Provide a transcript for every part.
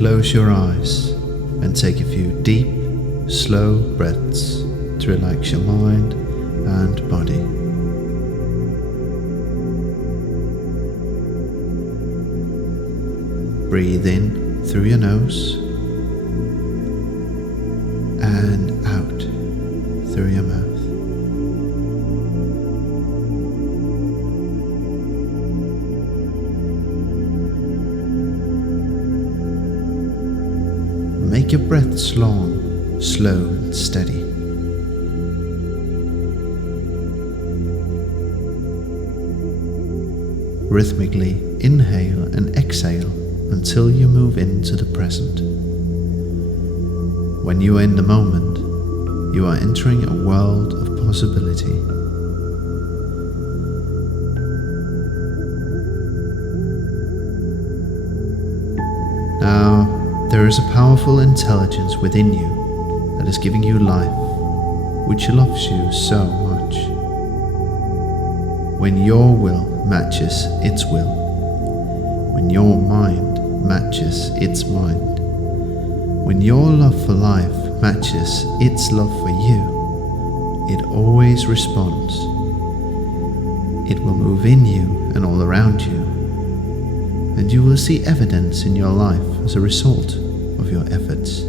close your eyes and take a few deep, slow breaths to relax your mind and body. Breathe in through your nose and out through your mouth. Make your breaths long, slow and steady. Rhythmically inhale and exhale until you move into the present. When you are in the moment, you are entering a world of possibility. Now, there is a powerful intelligence within you that is giving you life, which loves you so much. When your will matches its will, when your mind matches its mind, when your love for life matches its love for you, it always responds. It will move in you and all around you, and you will see evidence in your life as a result of your efforts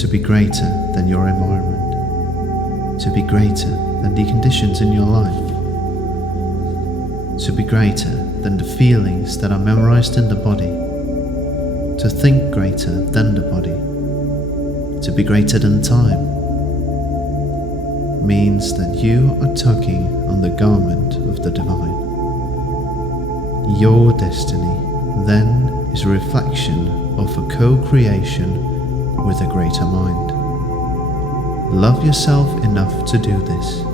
to be greater than your environment, to be greater than the conditions in your life, to be greater than the feelings that are memorized in the body, to think greater than the body, to be greater than time, means that you are tugging on the garment of the divine. Your destiny then is a reflection of a co-creation with a greater mind. Love yourself enough to do this.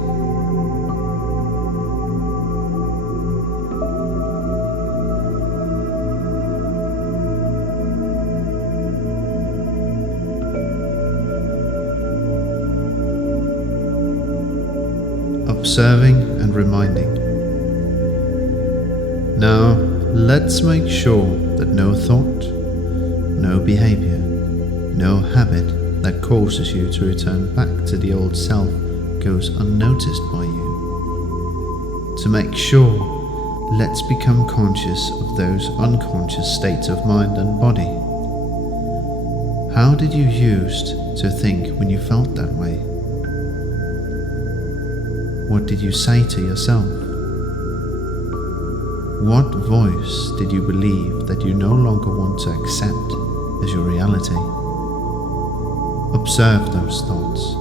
Observing and reminding. Now, let's make sure that no thought, no behavior, no habit that causes you to return back to the old self goes unnoticed by you. To make sure, let's become conscious of those unconscious states of mind and body. How did you used to think when you felt that way? What did you say to yourself? What voice did you believe that you no longer want to accept as your reality? Observe those thoughts.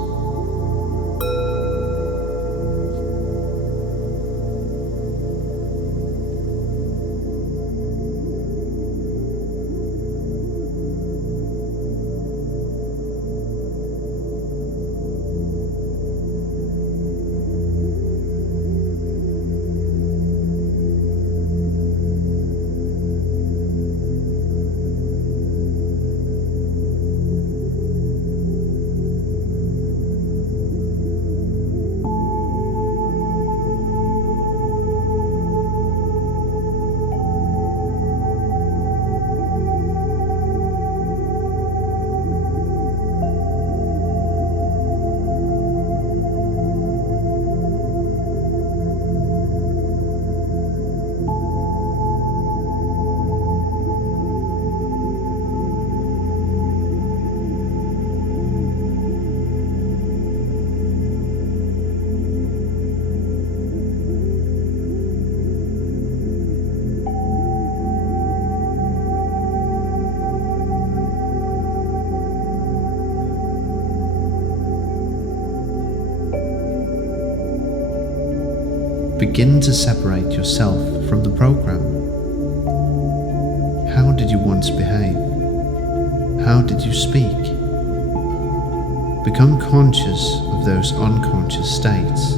Begin to separate yourself from the program. How did you once behave? How did you speak? Become conscious of those unconscious states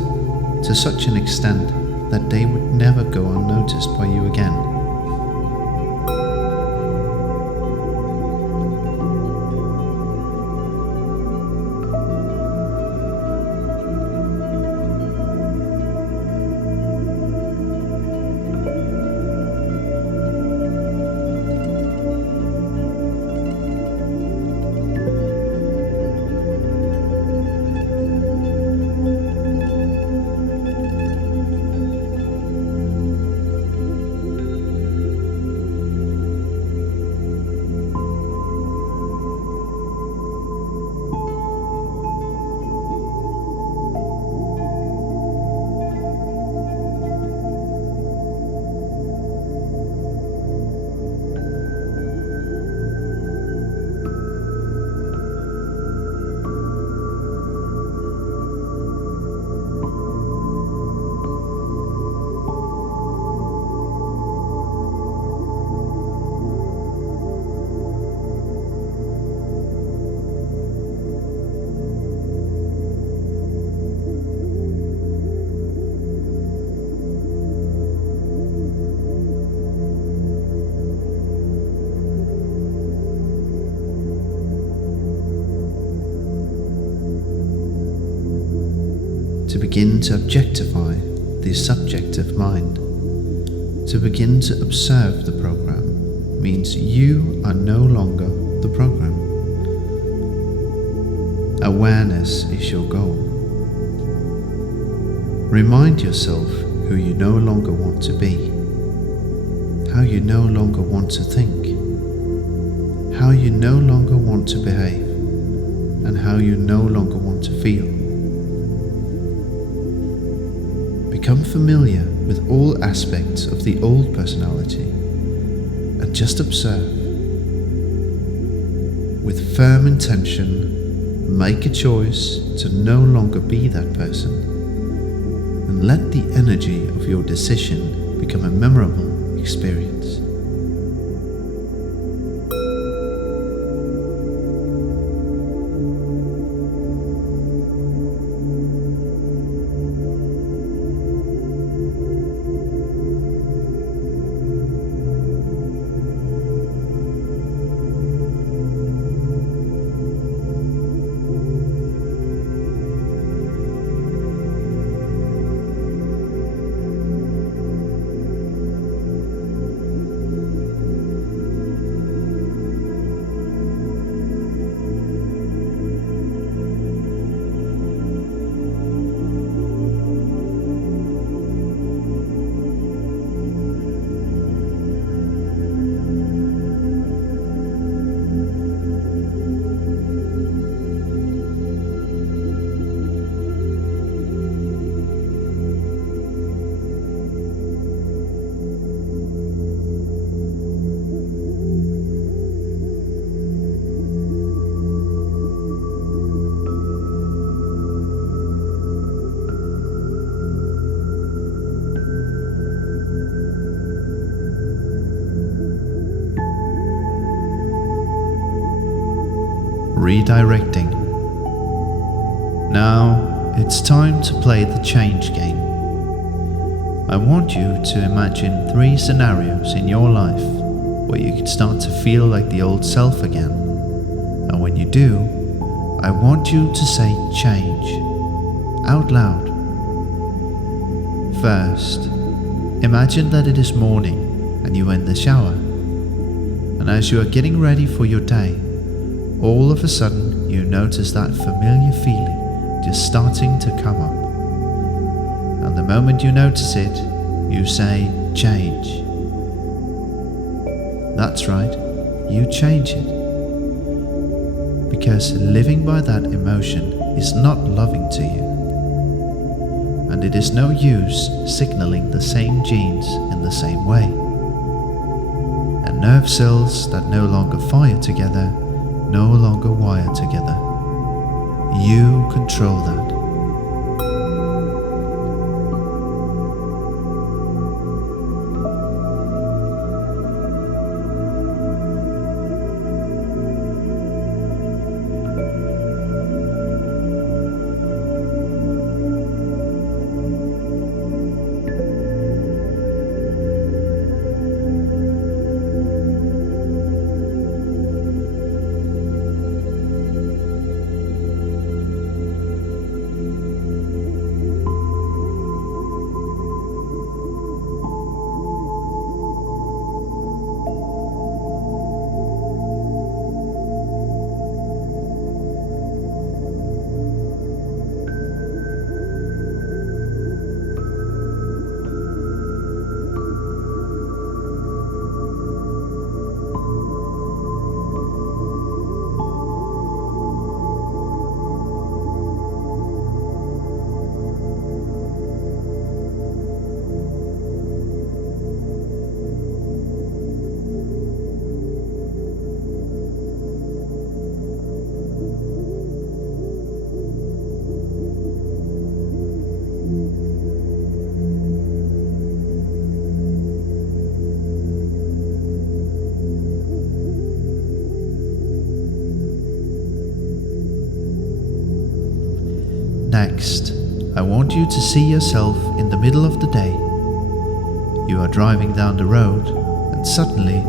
to such an extent that they would never go unnoticed by you again. to begin to objectify the subjective mind. To begin to observe the program means you are no longer the program. Awareness is your goal. Remind yourself who you no longer want to be, how you no longer want to think, how you no longer want to behave, and how you no longer want to feel. Become familiar with all aspects of the old personality and just observe. With firm intention, make a choice to no longer be that person, and let the energy of your decision become a memorable experience. Redirecting. Now it's time to play the change game. I want you to imagine 3 scenarios in your life where you can start to feel like the old self again. And when you do, I want you to say change out loud. First, imagine that it is morning and you are in the shower. And as you are getting ready for your day, all of a sudden you notice that familiar feeling just starting to come up. And the moment you notice it, you say change. That's right, you change it. Because living by that emotion is not loving to you. And it is no use signaling the same genes in the same way. And nerve cells that no longer fire together no longer wire together. You control that. Next, I want you to see yourself in the middle of the day. You are driving down the road and suddenly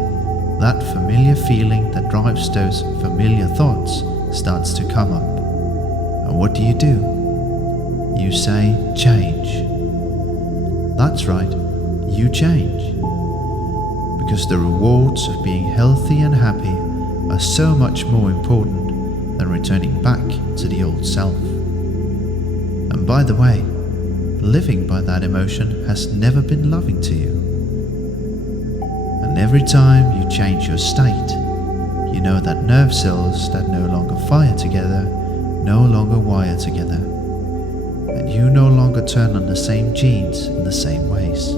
that familiar feeling that drives those familiar thoughts starts to come up. And what do? You say change. That's right, you change. Because the rewards of being healthy and happy are so much more important than returning back to the old self. And by the way, living by that emotion has never been loving to you. And every time you change your state, you know that nerve cells that no longer fire together no longer wire together, and you no longer turn on the same genes in the same ways.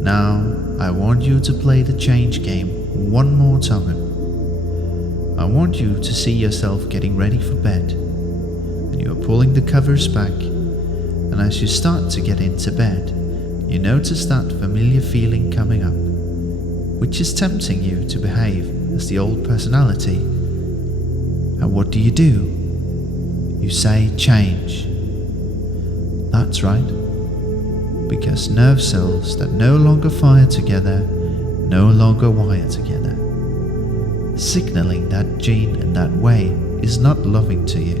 Now, I want you to play the change game one more time. I want you to see yourself getting ready for bed, and you are pulling the covers back, and as you start to get into bed, you notice that familiar feeling coming up, which is tempting you to behave as the old personality. And what do? You say change. That's right. Because nerve cells that no longer fire together no longer wire together. Signaling that gene in that way is not loving to you,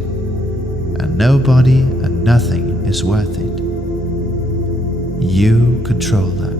and nobody and nothing is worth it. You control that.